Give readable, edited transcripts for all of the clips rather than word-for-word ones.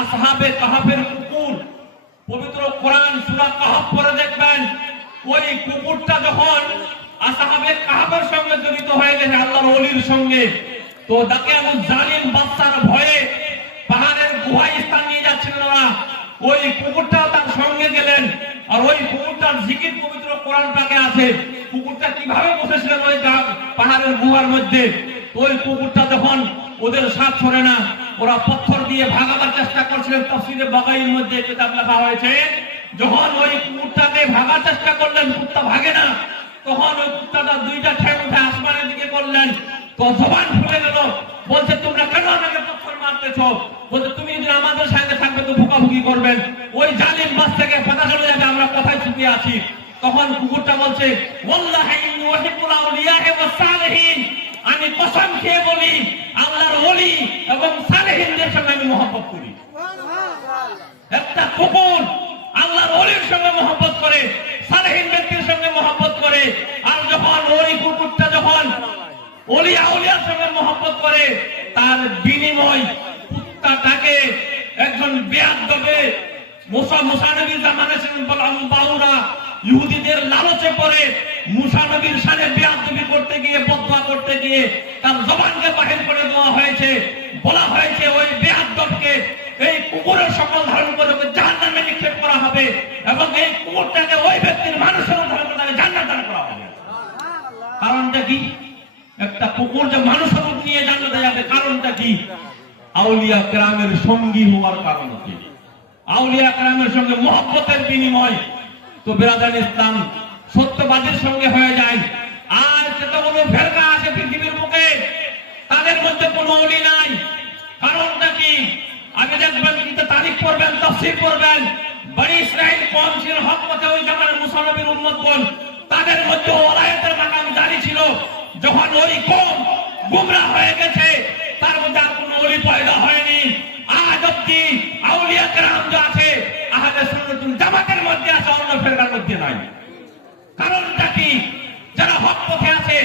আসহাবে কাহাফের কুকুর, পবিত্র কোরআন সূরা কাহাফ পড়ে দেখবেন ওই কুকুরটা যখন আসহাবে কাহাফের সঙ্গে জড়িত হয়ে গেছে আল্লাহর ওলির সঙ্গে, তো তাকে জালিম বাদশার ভয়ে পাহাড়ের গুহায় স্থান নিয়ে যাচ্ছিলেন ওরা, ওই কুকুরটাও তার সঙ্গে গেলেন। আর ওই কুকুরটার জিকির পবিত্র কোরআন পাকে আছে। কুকুরটা কিভাবে বসেছিলেন ওই পাহাড়ের গুহার মধ্যে, ওই কুকুরটা যখন ওদের সাথ ছড়ে না, ওরা পাথর দিয়ে ভাগাবার চেষ্টা করছিলেন। তাফসীরে বাগাইর মধ্যে কিতাব লেখা হয়েছে, যখন ওই কুকুরটাকে ভাগার চেষ্টা করলেন, কুকুরটা ভাগে না, তখন ওই কুকুরটা দুইটা ঠ্যাং উঠে আসমানের দিকে করলেন, তো জবান খুলে গেল, বলছে তোমরা কেন আমাকে পাথর মারতেছো? বলছে তুমি যদি আমাদের সঙ্গে থাকবে তো ভুকাভুকি করবেন, ওই জালিম বাস থেকে পতা চলে যাবে আমরা কোথায় ছুপিয়ে আছি। তখন কুকুরটা বলছে ওয়াল্লাহি ইন্নী উহিব্বুল আউলিয়া ওয়াস সালিহিন, আমি কসম খেয়ে বলি আল্লাহর ওলি এবং সালেহিনদের সঙ্গে আমি মহব্বত করি। একটা কুকুর আল্লাহর ওলির সঙ্গে মহব্বত করে, সালেহিন ব্যক্তির সঙ্গে মহব্বত করে, আর যখন ওই কুকুরটা যখন ওলি আউলিয়ার সঙ্গে মহব্বত করে, তার বিনিময় কুত্তাটাকে একজন বেয়াদবে মুসা নবীর জামানে ছিলেন বাউরা ইহুদিদের লালচে পড়ে মুসা নবীর সাথে বেয়াদবি করতে গিয়ে, বদয়া করতে গিয়ে তার জবানকে বাহির করে দেওয়া হয়েছে। বলা হয়েছে ওই বেয়াদবকে এই কুকুরের সকল ধারণ করে জাহান্নামে নিক্ষেপ করা হবে, এবং এই কুকুরটাকে ওই ব্যক্তির মানুষের ধারণ করে তাকে জান্নাত দান করা হবে। কারণটা কি? একটা কুকুর যে মানুষের রূপ নিয়ে জান্নাতে যাবে, কারণটা কি? আউলিয়া কেরামের সঙ্গী হওয়ার কারণ কি? আউলিয়া কেরামের সঙ্গে মহব্বতের বিনিময়। তো বিরাদার ইসলাম সত্যবাদীর সঙ্গে হয়ে যায়। আর যতগুলো ফেরকা আছে পৃথিবীর বুকে, তাদের মধ্যে কোনো ওলি নাই। কারণটা কি? আগে দেখবেন, কিন্তু তারিখ পড়বেন, তাফসীর পড়বেন, বনি ইসরাইল কওম ছিল হক পথে, ওই জামানার মুসা নবীর উম্মতগণ, তাদের মধ্যে ওলায়াতের মাকাম জারি ছিল। যখন ওই কওম গুমরাহ হয়ে গেছে, তার মধ্যে আর কোনো ওলি পয়দা হয়নি। আজ অব্দি আউলিয়া কেরাম যে আছে আহলে সুন্নাত ওয়াল জামাতের মধ্যে আছে, অন্য ফেরকার মধ্যে নাই। কারণটা কি? যারা হক পথে আছে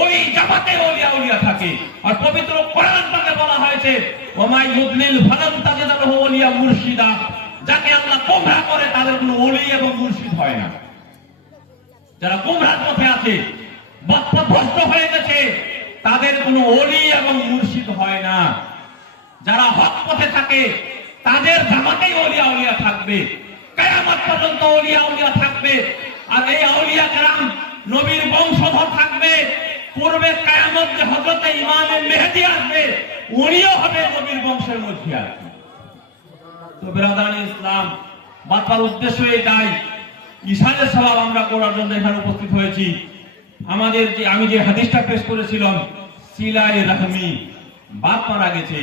ওই জামাতে ওলিয়া উলিয়া থাকে। আর পবিত্র কোরআন পাকে বলা হয়েছে ওয়া ইউদলিল ফালান তাজিদ লাহু ওলিয়া মুরশিদা, যাকে আল্লাহ গোমরাহ করে তাদের কোনো ওলি এবং মুর্শিদ হয় না। যারা গোমরাহ পথে আছে, পথভ্রষ্ট হয়ে গেছে, তাদের কোনো ওলি এবং মুর্শিদ হয় না। যারা হক পথে থাকে তাদের জামাতেই ওলিয়া উলিয়া থাকবে, কিয়ামত পর্যন্ত ওলিয়া উলিয়া থাকবে। আর এই আউলিয়া কেরাম নবীর বংশধর থাকবে। পূর্বে কিয়ামত যে হযরত ইমাম মেহেদী আসবে, উনিও হবে নবীর বংশের মধ্যে আসবে। তো বিরাদার ইসলাম, বাতার উদ্দেশ্য এটাই, ইশারের সওয়াব আমরা করার জন্য এখানে উপস্থিত হয়েছি। আমাদের যে আমি যে হাদিসটা পেশ করেছিলাম, সিলায়ে রাহমি, বাপ মারা গেছে,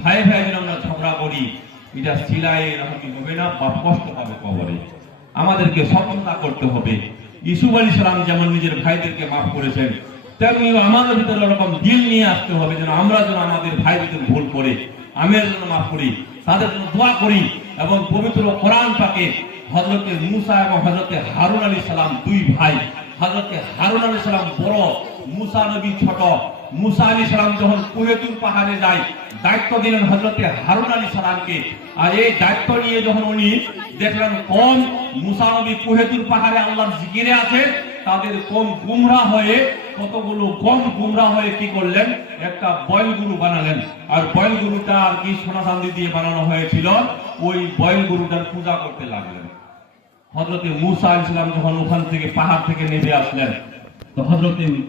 ভাই ভাই যদি আমরা ঝগড়া করি, এটা সিলায়ে রাহমি হবে না, বা কষ্ট পাবে কবরে। আমাদেরকে সতর্কতা করতে হবে। ইউসুফ আলাইহিস সালাম যেমন নিজের ভাইদেরকে মাফ করেছেন, তেমনি আমাদের ভিতরে এরকম দিল নিয়ে আসতে হবে যেন আমরা যেন আমাদের ভাই ভিতরে ভুল করে আমের জন্য মাফ করি, তাদের জন্য দোয়া করি। এবং পবিত্র কোরআন পাকে হযরতে মুসা এবং হযরতে হারুন আলাইহিস সালাম দুই ভাই, হযরতে হারুন আলাইহিস সালাম বড়, মুসা নবী ছোট। মুসা আলাইহিস সালাম যখন কুহেতুর পাহাড়ে যায়, দায়িত্ব দিলেন হযরতে হারুন আলাইহিস সালামকে। আর এই দায়িত্ব নিয়ে যখন উনি দেখলেন কম মুসা নবী কুহেতুর পাহাড়ে আল্লাহর জিকিরে আছে, তাদের কম গুমরাহ হয়ে, কতগুলো কম গুমরাহ হয়ে কি করলেন, একটা বয়ল গরু বানালেন। আর বয়ল গরুটা আর কি সোনা চাঁদি দিয়ে বানানো হয়েছিল, ওই বয়ল গরুটার পূজা করতে লাগলেন। হযরতে মুসা আলাইহিস সালাম যখন ওখান থেকে পাহাড় থেকে নেমে আসলেন, তো হযরতে